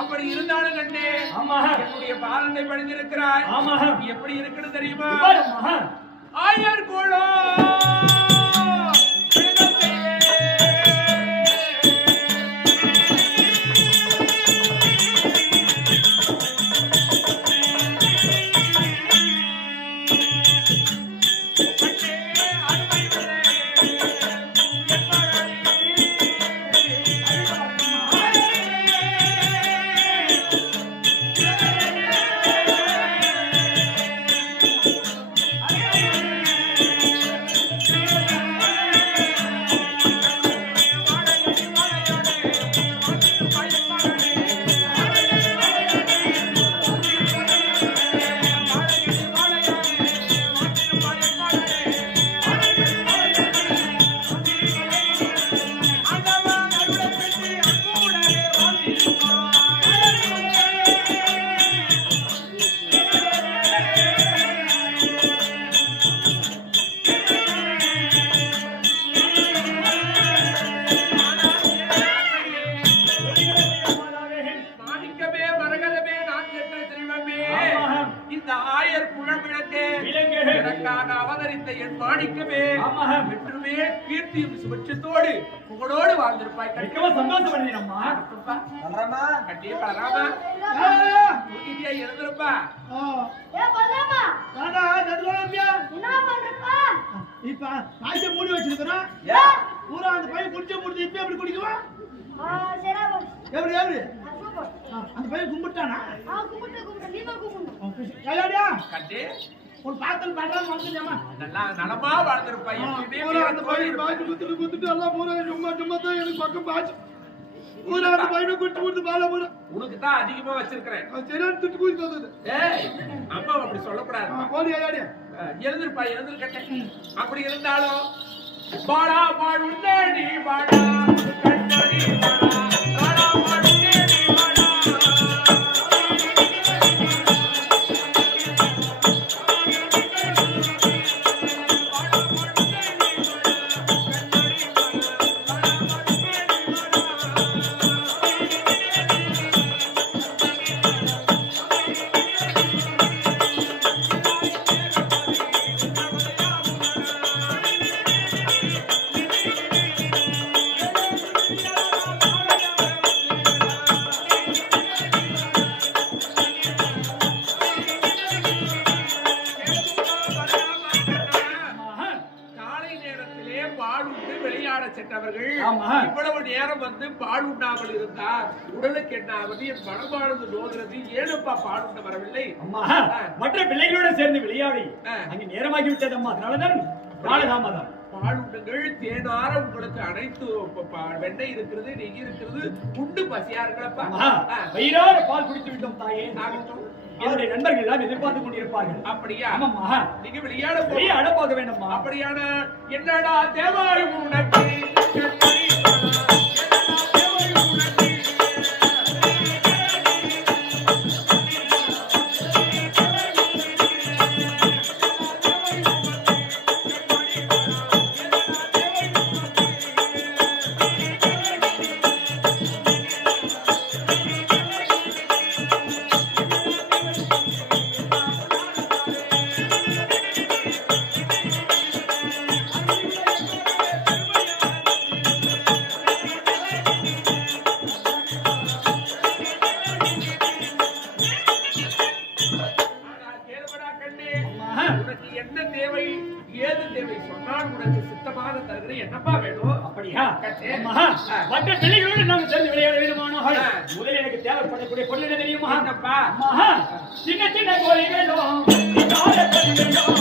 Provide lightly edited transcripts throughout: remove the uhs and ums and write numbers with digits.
அப்படி இருந்தாலும் கண்டே என்னுடைய பாலனை படிந்திருக்கிறாய். எப்படி இருக்குன்னு தெரியுமா? ஆயர் கோளோ அவதரித்த என் மாணிக்கமே என்றுமே கீர்த்தியும் சுபட்சத்தோடு புகழோடு வாழ்ந்திருப்பாய். கண்டிப்பா சந்தோஷம் பண்ணீங்கம்மா. கண்டிப்பா பலராமா எழுந்திருப்பா. இப்ப காய்ச்ச மூடி வச்சிருக்கிறோம். பூரா அந்த பையன் குடிச்ச முடிஞ்சு இப்ப எப்படி குடிக்குவா? எப்படி எப்படி அந்த பையன் கும்பிட்டானா? கண்டே ஒரு பாத்தல் பண்றான் வந்துட்டேமா. நல்லா நலமா வாழ்ந்திருப்பாய். அந்த பையன் பாய்ச்சி குத்துட்டு எல்லாம் பூரா சும்மா தான் எனக்கு பக்கம் பாய்ச்சி பூரா அந்த பையனை குடிச்சு பால பூரா உனக்கு தான் அதிகமா வச்சிருக்கிறேன். சரியான திட்டு குடிச்சு வந்தது. அம்மா அப்படி சொல்லக்கூடாது. போடி ஐயாடியா எழுந்திருப்பாய் எழுந்திருக்கட்டேன். அப்படி இருந்தாலும் பாடா பாடுண்டே நீ பாடா கண்டடி பாடா பாடுண்டே நீ பாடா. இவ்வளவு நேரம் வந்து பாடுண்டாமல் இருந்தார். உடலுக்கு என்ன ஆவது? என் மனமானது நோகிறது. ஏனப்பா பாடுண்ட வரவில்லை? மற்ற பிள்ளைகளோட சேர்ந்து விளையாடி அங்கே நேரமாகி விட்டது அம்மா. அதனாலதான் காலதாமதம். பாடுண்டுங்கள் தேனார உங்களுக்கு அனைத்து வெண்ணெய் இருக்கிறது, நெய் இருக்கிறது, உண்டு பசியா இருக்கிறப்பா. வயிறார பால் குடித்து விட்டோம் தாயே. என்னுடைய நண்பர்கள் எல்லாம் எதிர்பார்த்து கொண்டிருப்பார்கள். அப்படியா? ஆமாம்மா. நீங்க விளையாட அடப்பாக வேண்டும்மா. அப்படியான என்னடா தேவாய் உனக்கு என்ன தேவை ஏது தேவை சொன்னால் உனக்கு சித்தமாக தருகிறேன். என்னப்பா வேணும்? அப்படியா? கண்ணே. அம்மா, மற்ற பிள்ளைகளோடு நாம் சேர்ந்து விளையாட வேண்டுமானால் முதலில் எனக்கு தேவைப்படக்கூடிய பொருள் என்ன தெரியுமா? என்னப்பா? அம்மா, சின்ன சின்ன கோழி வேண்டும், காலப்படி வேண்டும்.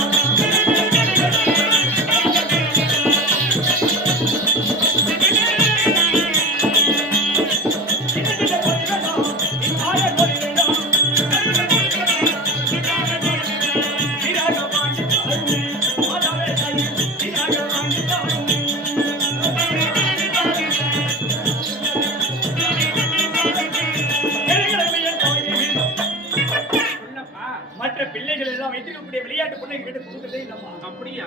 மற்ற பிள்ளைகள் எல்லாம் வைத்திருக்கக்கூடிய விளையாட்டு பிள்ளைகள் கிட்ட கொடுக்கறதே இல்லம்மா. அப்படியா?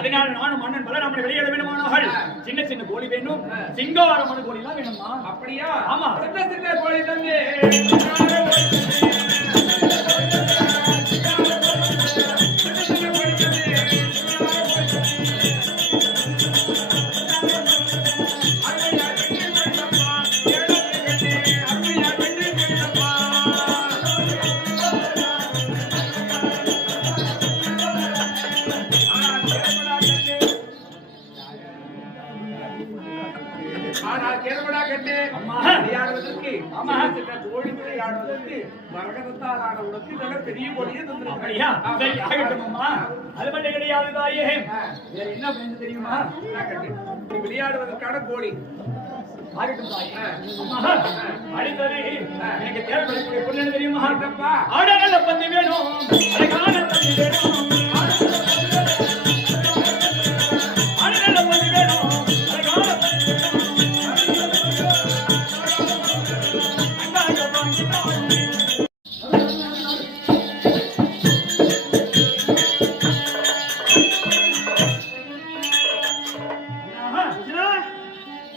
அதனால நானும் மன்னன் பலராமனை விளையாட வேண்டுமானால் சின்ன சின்ன கோழி வேணும், சிங்காரமான கோழி எல்லாம் வேணுமா? அப்படியா? ஆமா. சின்ன சின்ன கோழி தந்து விளையாடுவதற்கு கோழி விளையாடுவதற்கு மரகதத்தாலான உனக்கு நல்ல பெரிய கோழியை அப்படியா? சரி, ஆகட்டும் அம்மா. அது மட்டும் கிடையாது தாயே. வேற என்ன வேணும் தெரியுமா? நீ விளையாடுவதற்கான கோழி ஆகட்டும் தாயே. அம்மா, அடுத்தது எனக்கு தேவைப்படக்கூடிய பொருள் என்ன தெரியுமா? ஆடநல்ல பந்து வேணும், அழகான பந்து வேணும். ஆடநல்ல பந்து வேணும், அழகான பந்து வேணும்.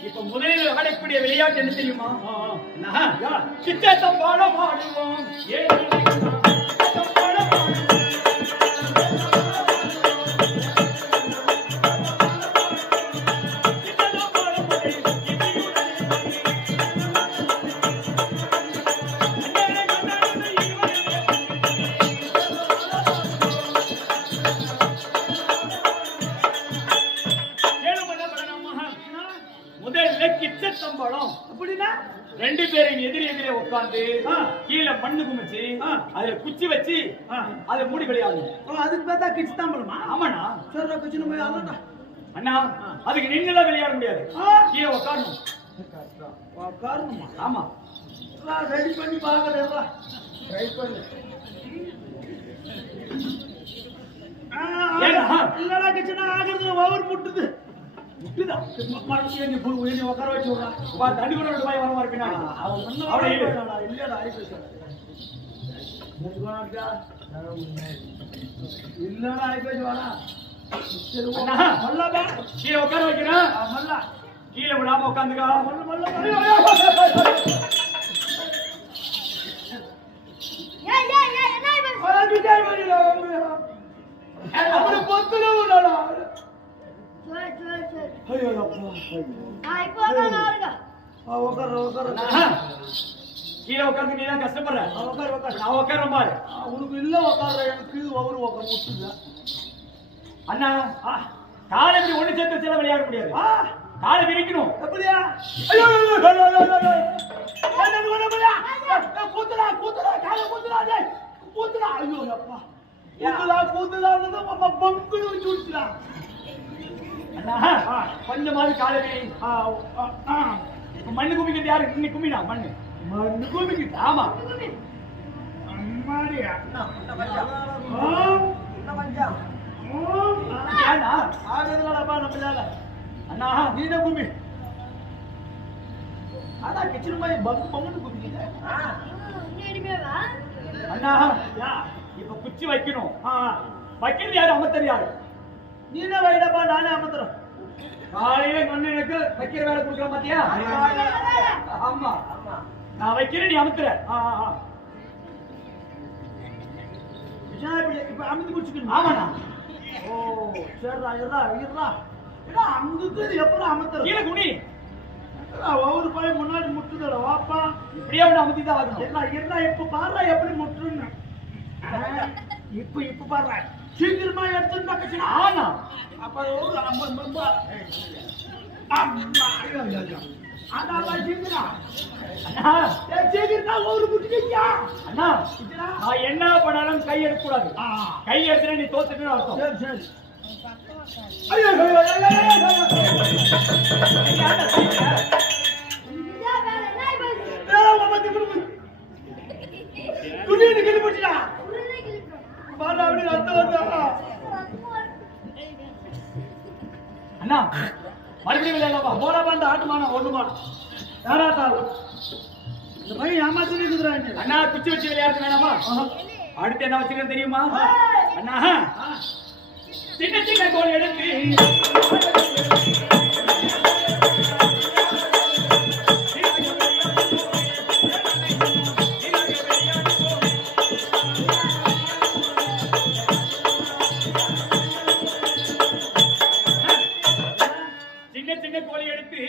இப்ப முதலில் ஆடக்கூடிய விளையாட்டு என்ன தெரியுமா? சித்தம் பாடம் ஆடுவோம். முதல்ல கிச்சத்தம்பழம் அப்படின்னா ரெண்டு பேரும் எதிரி எதிரே உட்கார்ந்து கீழே மண்ணு குமிச்சு அதுல குச்சி வச்சு அதை மூடி விளையாடு. அதுக்கு பார்த்தா கிச்சு தான் பண்ணுமா? ஆமாண்ணா. சரி கிச்சு போய் அண்ணா அண்ணா, அதுக்கு நின்னுதான் விளையாட முடியாது, கீழே உட்காரணும். உட்காரணுமா? ஆமா. ரெடி பண்ணி பாக்குறேன். ட்ரை பண்ணு. இல்லடா கிச்சனா ஆகுறது ஓவர் முட்டுது. முட்டுதா? நீ உட்கார வச்சு விடுறா. தண்ணி கூட ரூபாய் வர மாதிரி பின்னாடி இல்லடா இல்லடா ஆயிப்போச்சு வாடா. மல்லாபா கீழே உட்கார வைக்கிறேன். மல்லா கீழே விடாம உட்காந்துக்கா. கீழே உட்காந்து நீ தான் கஷ்டப்படுற. நான் உட்கார்றேன் பாரு. உனக்கு இல்ல உட்கார்ற, எனக்கு அவரு உட்கார முட்டுங்க. அண்ணா, காலை இப்படி ஒண்ணு சேர்த்து வச்சு விளையாட முடியாது. காலை விரிக்கணும். எப்படியா? கூத்துடா கூத்துடா காலை கூத்துடா கூத்துடா. ஐயோ அப்பா, கூத்துடா கூத்துடா பம்பு வச்சுடா. அண்ணா, கொஞ்சமாவது காலை விரி. மண்ணு குமிக்கிறது யாரு? இன்னைக்கு குமிடா மண்ணு. மண்ணு குமிக்கிட்டு? ஆமா. அம்மாடி அண்ணா ஆகுதுலப்பா நம்மளால. அண்ணா நீன குமி. அண்ணா கிச்சன் மாதிரி பங்கு பங்குன்னு குமிக்கிட்ட. அண்ணா, இப்ப குச்சி வைக்கணும். வைக்கிறது யாரு? அமர்த்தர் யாரு? நீன வைடப்பா, நானே அமர்த்துறேன். காலையில எனக்கு வைக்கிற வேலை கொடுக்குற பாத்தியா? ஆமா, நான் வைக்கிறேன், நீ அமுத்துற. இப்ப அமுத்து முடிச்சுக்கணும். ஆமாண்ணா. ஓ சரிடா இருடா இருடா. அங்குக்கு எப்படி அமுத்துற? கீழே குனி. ஒவ்வொரு பையன் முன்னாடி முட்டுதல வாப்பா. இப்படியே ஒண்ணு அமுத்தி தான் ஆகணும். என்ன என்ன இப்ப பாரு எப்படி முட்டுன்னு. இப்ப பாரு சீக்கிரமா எடுத்துட்டா கட்சி. ஆனா அப்ப அம்மா ஐயோ ஐயோ அண்ணா சீக்கிரா அண்ணா சீக்கிரா ஒரு முட்டிக்கியா அண்ணா நான் என்ன பண்ணாலும் கை எடுக்க கூடாது கை எடுத்துனா நீ தோத்துட்டேன்னு அர்த்தம் சரி சரி ஐயோ ஐயோ அண்ணா மறுபடியும் விளையாடவா போல வந்து ஆட்டுமான ஒண்ணுமான யாரா தாவும் இந்த பையன் ஏமாத்தி இருக்குறாங்க அண்ணா குச்சி வச்சு விளையாடுறது வேணாமா அடுத்து என்ன வச்சுக்கன்னு தெரியுமா அண்ணா சின்ன சின்ன கோல் எடுத்து சின்ன சின்ன கோழி எடுத்து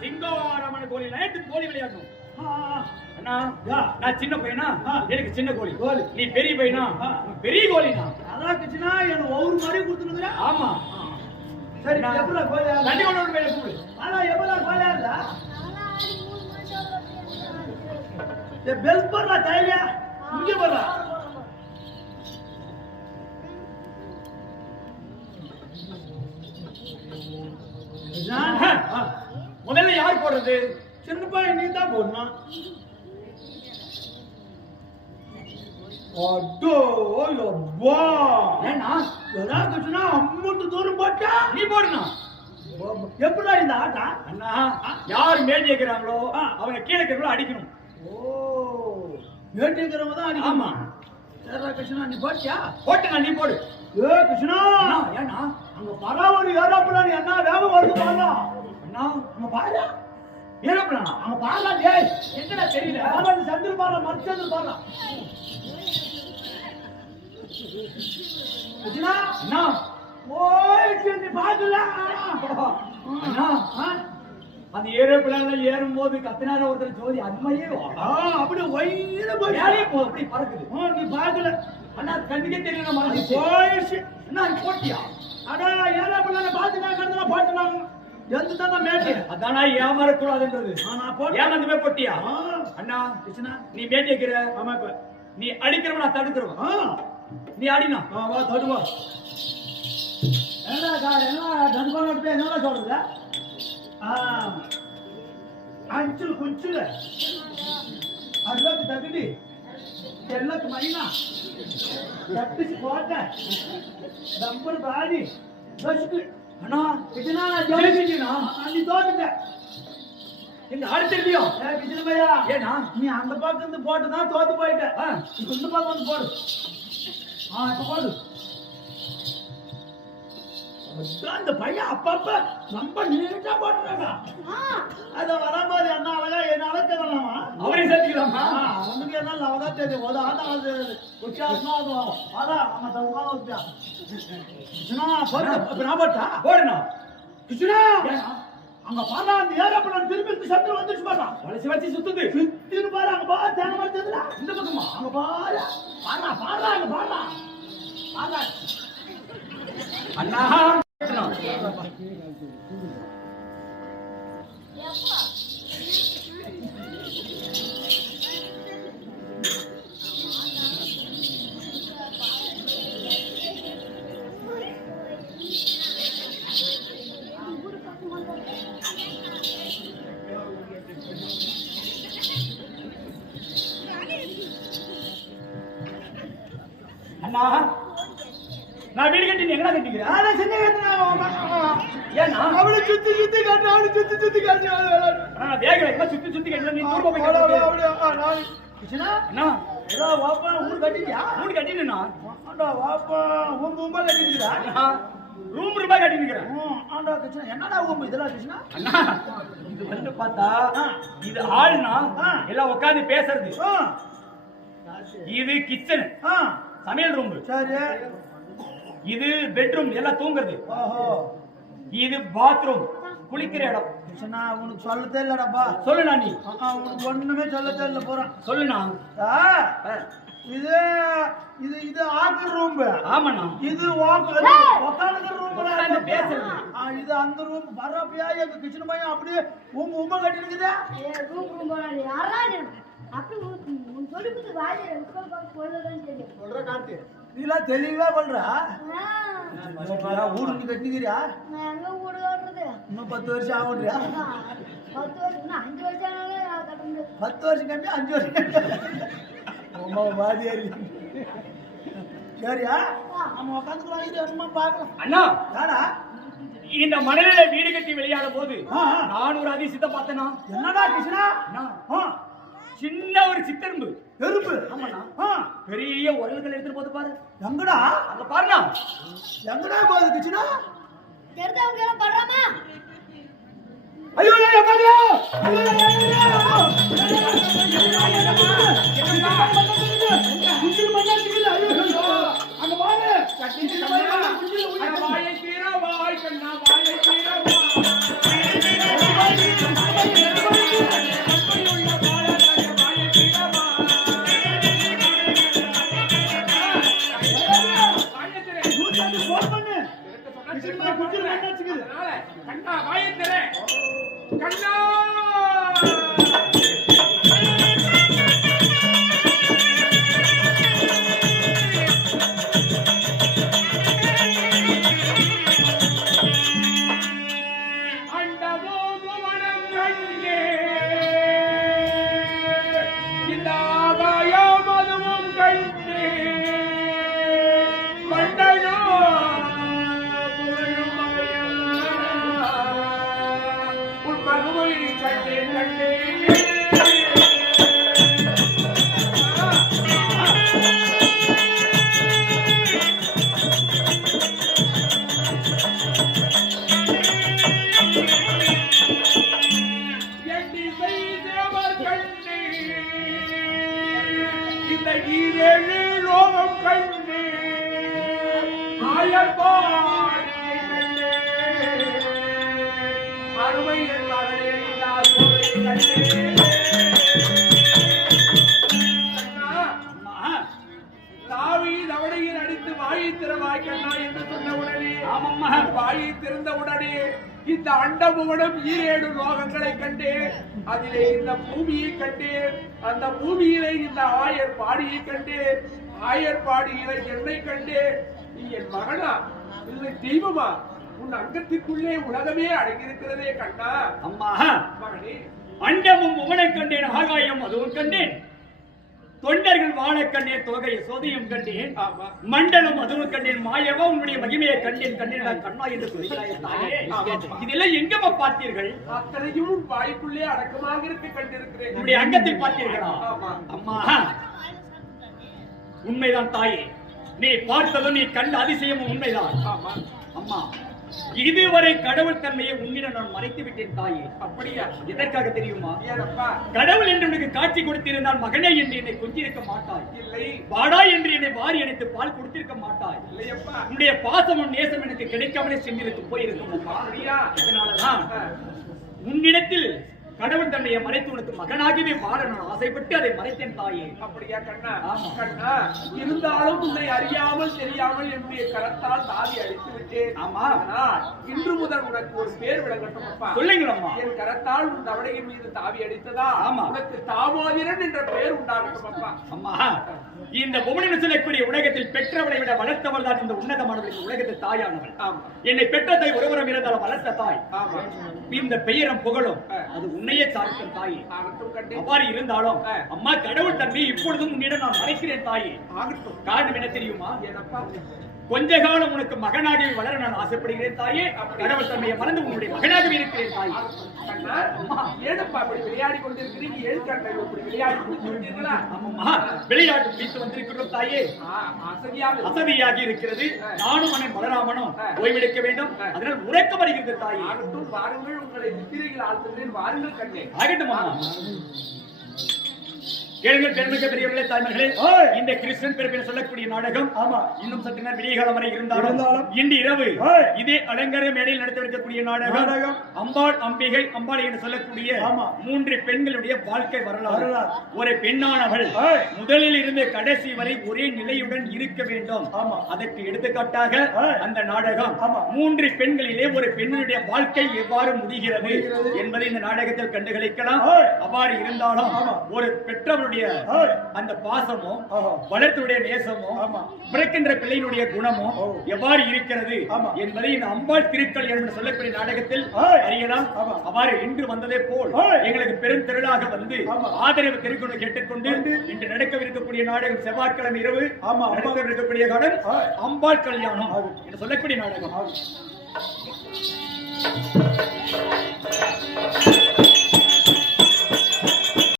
சிங்கவாரமான கோழி எடுத்து கோழி விளையாடணும் அண்ணா நான் சின்ன பையனா எனக்கு சின்ன கோழி நீ பெரிய பையனா பெரிய கோழினா அதான் கிச்சனா எனக்கு ஒவ்வொரு மாதிரி கொடுத்துருக்குற ஆமா சரி எப்படா கோழியா தண்ணி கொண்டு மேல கூடு ஆனா எப்படா கோழியா இருந்தா ஏ பெல் பண்றா தைலியா இங்க பண்றா முதல்ல யார் போடுறது சின்ன பையன் நீ தான் போடணும் அடோ யப்பா ஏன்னா எதா கிச்சனா அம்மட்டு தூரம் போட்டா நீ போடணும் எப்படா இந்த ஆட்டா அண்ணா யார் மேல் ஏக்கிறாங்களோ அவங்க கீழே இருக்கிறவங்கள அடிக்கணும் ஓ ஏட்டிக்கிறவங்க தான் அடிக்கணும் ஆமா சரிடா கிருஷ்ணா நீ போட்டியா போட்டுங்க நீ போடு ஏ கிருஷ்ணா ஏன்னா அங்க பராவரி ஏரோப்ளான் என்ன வேகம் வருது பாருங்க அண்ணா அங்க பாரு ஏரோப்ளானா அங்க பாருடா டேய் எங்கடா தெரியல பாருடா சந்திர பாருடா மர்ச்சந்திர பாருடா கிருஷ்ணா அண்ணா ஓய் நீ பாக்கல அண்ணா அந்த ஏரோப்ளான்ல ஏறும்போது கத்தினார ஒருத்தர் ஜோதி அண்மையே அப்படியே ஒயில போய் மேலே போ அப்படி பறக்குது நீ பாக்கல அண்ணா கண்ணுக்கே தெரியல மறந்து போயிடுச்சு அண்ணா நீ போட்டியா அடா ஏரோப்ளான பாத்து நான் கடந்தா போட்டுனாங்க எந்த தான் மேட்டி அதானா ஏமாறக்கூடாதுன்றது நான் போட்டு ஏமாந்துமே போட்டியா அண்ணா கிருஷ்ணா நீ மேட்டி வைக்கிற ஆமா இப்ப நீ அடிக்கிறவன் நான் தடுக்கிறவன் நீ அடினா வா தடுவா என்ன தடுப்பானோட பேர் என்ன சொல்றது అంచులు కొంచులు అడ్లోకి తగిలి తెల్లకి మైనా తప్పించి కోట దంపులు బాడి దశకు அண்ணா கிட்டனா ஜெயிச்சிட்டீனா அன்னி தோத்துட்ட இந்த அடுத்திருப்பியோ கிட்டன பையா ஏனா நீ அந்த பக்கம் இருந்து போட்டு தான் தோத்து போயிட்ட இந்த பக்கம் வந்து போடு இப்ப போடு அந்த பையன் அப்பப்ப ரொம்ப நீட்டா போட்டுறாங்க அத வரும்போது என்ன அழகா என்ன அழகலாமா அவரே சேர்த்துக்கலாமா அவனுக்கு என்ன அவதா தெரியும் ஒரு ஆட்டா அது வித்தியாசமா அது அதான் நம்ம தகுமா வச்சா கிருஷ்ணா போட்டு நான் போட்டா போடுனா கிருஷ்ணா அங்க பாரு அந்த ஏரோப்ளான் திருப்பி சத்துரு வந்துச்சு பாரு வளைச்சு வளைச்சு சுத்துது சுத்தின்னு பாரு அங்க பாரு தேங்க மாட்டேதுல இந்த பக்கமா அங்க பாரு பாரு அங்க பாரு அண்ணா அண்ணா நான் வீடு கட்டி எங்கடா கட்டிக்கிறேன் சின்ன ஏன்னா அவளை சுத்தி சுத்தி காட்டு அவளை சுத்தி சுத்தி காட்டு வேக வேகமா சுத்தி சுத்தி கட்டி நீ தூர போய் கட்டி கிருஷ்ணா அண்ணா ஏதோ வாப்பா ஊர் கட்டிட்டியா மூணு கட்டினா ஆண்டா வாப்பா உன் கும்பல் கட்டிருக்குதா அண்ணா ரூம் ரூபா கட்டி நிக்கிறேன் ஆண்டா கிருஷ்ணா என்னடா உங்க இதெல்லாம் கிருஷ்ணா அண்ணா இது வந்து பார்த்தா இது ஆள்னா எல்லாம் உட்கார்ந்து பேசுறது இது கிச்சன் சமையல் ரூம் சரி இது பெட்ரூம் எல்லாம் தூங்குறது ஓஹோ இது பாத்ரூம் குளிக்கிற இடம் கிருஷ்ணா உனக்கு சொல்ல தெரியலடாப்பா சொல்லுண்ணா நீ உனக்கு ஒண்ணுமே சொல்ல தெரியல போறான் சொல்லுண்ணா இது இது இது ஆக்குற ரூம் ஆமாண்ணா இது உட்காந்துக்கிற ரூம் பேசுறது இது அந்த ரூம் பரப்பியா எங்க கிச்சன் பையன் அப்படியே உங்க கட்டி இருக்குதா சொல்ற கார்த்தி நீலாம் தெளிவா பண்ற ஊரு நீ கட்டிக்கிறியா இன்னும் 10 வருஷம் ஆகுறியா 10 வருஷம் கம்மி 5 வருஷம் ரொம்ப வாதியாரி சரியா நம்ம உட்காந்துக்கலாம் பார்க்கலாம் அண்ணா யாரா இந்த மணலில வீடு கட்டி விளையாடும் போது நான் ஒரு அதிசயத்தை பார்த்தேனா என்னடா கிருஷ்ணா சின்ன ஒரு சித்தரும்பு எறும்பு ஆமாண்ணா பெரிய உரல்கள் எடுத்துட்டு போது பாரு எங்கடா அங்க பாருண்ணா எங்கடா போகுது கிருஷ்ணா படுறாமா ஐயோ பாருயா அங்க பாரு வாயை தீர வாய் கண்ணா வாயை தீர கண்ணா வாயை தீர கண்ணா லோகம் கண்டு அருமை தாவி தவணையில் அடித்து வாயை திறவாய் கண்ணா என்று சொன்ன உடனே வாயை திறந்த உடனே இந்த அண்டமுகனும் 7 லோகங்களை கண்டு அதிலே இந்த பூமியை கண்டு அந்த பூமியிலே இந்த ஆயர் பாடியை கண்டு ஆயர் பாடியில என்னை கண்டு நீ என் மகனா இல்லை தெய்வமா உன் அங்கத்திற்குள்ளே உலகமே அடங்கியிருக்கிறதே கண்ணா அம்மா மகனே அண்டமும் உவனை கண்டேன் ஆகாயம் அதுவும் கண்டேன் தொண்டர்கள் வாழ கண்டேன் தொகை சோதையும் கண்டேன் மண்டலம் அதுவும் கண்டேன் மாயவா உன்னுடைய மகிமையை கண்டேன் கண்டேன் கண்ணா என்று சொல்கிறாய் இதெல்லாம் எங்கம்மா பார்த்தீர்கள் அத்தனையும் வாய்க்குள்ளே அடக்கமாக இருக்க கண்டிருக்கிறேன் உன்னுடைய அங்கத்தில் பார்த்தீர்களா அம்மா உண்மைதான் தாயே நீ பார்த்ததும் நீ கண்ட அதிசயமும் உண்மைதான் அம்மா இதுவரை கடவுள் தன்மையை உன்னிடம் நான் மறைத்து விட்டேன் தாயே அப்படியா எதற்காக தெரியுமா ஏனப்பா கடவுள் என்று உனக்கு காட்சி கொடுத்திருந்தால் மகனே என்று என்னை கொஞ்சிருக்க மாட்டாய் இல்லை வாடா என்று என்னை வாரி அணைத்து பால் கொடுத்திருக்க மாட்டாய் இல்லையப்பா உன்னுடைய பாசமும் நேசம் எனக்கு கிடைக்காமலே சென்றிருக்கு போயிருக்கும் அம்மா அப்படியா அதனாலதான் உன்னிடத்தில் கடவுள் தன்னையை மறைத்து உனக்கு மகனாகவே வாழ நான் ஆசைப்பட்டு அதை மறைத்தேன் தாயே அப்படியா கண்ணா கண்ணா இருந்தாலும் உன்னை அறியாமல் தெரியாமல் என்னுடைய கரத்தால் தாவி அடித்து விட்டேன் ஆமா ஆனால் இன்று முதல் உனக்கு ஒரு பேர் விளங்கட்டும் அப்பா சொல்லுங்களம்மா என் கரத்தால் உன் தவடையின் மீது தாவி அடித்ததா ஆமா உனக்கு தாமோதிரன் என்ற பெயர் உண்டாகட்டும் அப்பா அம்மா இந்த புவனில் சொல்லக்கூடிய உலகத்தில் பெற்றவளை விட வளர்த்தவள் தான் இந்த உன்னதமானவள் உலகத்தில் தாயானவள் என்னை பெற்ற தாய் ஒருவரம் இருந்தால் வளர்த்த தாய் இந்த பெயரும் புகழும் அது உன்னையே சார்க்கும் தாயே அவ்வாறு இருந்தாலும் அம்மா கடவுள் தன்மை இப்பொழுதும் உன்னிடம் நான் மறைக்கிறேன் தாயே ஆகட்டும் காரணம் என்ன தெரியுமா என்னப்பா கொஞ்ச காலம் உனக்கு மகனாகவே வளர நான் ஆசைப்படுகிறேன் தாயே கடவுள் தன்மையை மறந்து உன்னுடைய மகனாகவே இருக்கிறேன் தாயே ஏனப்பா அப்படி விளையாடி கொண்டிருக்கிறீங்க ஏன் கண்ணை இப்படி விளையாடி கொண்டிருக்கிறீங்களா அம்மா விளையாட்டு முடித்து வந்திருக்கிறோம் தாயே அசதியாகி இருக்கிறது நானும் மகன் பலராமனும் ஓய்வெடுக்க வேண்டும் அதனால் உறக்க வருகிறது தாயே ஆகட்டும் வாருங்கள் உங்களை நித்திரைகள் ஆழ்த்துகிறேன் வாருங்கள் கண்ணே ஆகட்டும் கேளுங்கள் பெருமிக்க பெரியவர்களே தாய்மார்களே, ஏய். இந்த கிருஷ்ணன் பிறப்பில் சொல்லக்கூடிய நாடகம் ஆமா. இன்னும் சற்று நேரம் விடிய காலம் வரை இருந்தாலும் இருந்தாலும் இன்று இரவு ஏய். இதே அலங்கார மேடையில் நடத்தவிருக்கக்கூடிய நாடகம் நாடகம். அம்பாள் அம்பிகை அம்பாள் என்று சொல்லக்கூடிய ஆமா. 3 பெண்களுடைய வாழ்க்கை வரலாறு. வரலாறு. ஒரு பெண்ணானவள் ஏய். முதலில் இருந்து கடைசி வரை ஒரே நிலையுடன் இருக்க வேண்டும். ஆமா. அதற்கு எடுத்துக்காட்டாக ஏய். அந்த நாடகம் ஆமா. 3 பெண்களிலே ஒரு பெண்ணுடைய வாழ்க்கை எவ்வாறு முடிகிறது முடிகிறது என்பதை இந்த நாடகத்தில் கண்டுகளிக்கலாம். ஏய். அவ்வாறு இருந்தாலும் ஆமா. ஒரு பெற்றவருடைய ஏய். அந்த பாசமும் ஆஹா. வளர்த்துடைய நேசமும் ஆமா. பிறக்கின்ற பிள்ளையினுடைய குணமும் ஓ. எவ்வாறு இருக்கிறது ஆமா. என்பதை இந்த அம்பாள் திருக்கள் என்று சொல்லக்கூடிய நாடகத்தில் ஏய். அறியலாம். ஆமா. அவ்வாறு இன்று வந்ததே போல் ஏய். எங்களுக்கு பெரும் திரளாக வந்து ஆமா. ஆதரவு தெரிவிக்கொண்டு கேட்டுக்கொண்டு இன்று நடக்கவிருக்கக்கூடிய நாடகம் செவ்வாய்க்கிழமை இரவு ஆமா. நடக்கவிருக்கக்கூடிய நாடகம் ஏய். அம்பாள் கல்யாணம் ஆகும். என்று சொல்லக்கூடிய நாடகம் ஆகும்.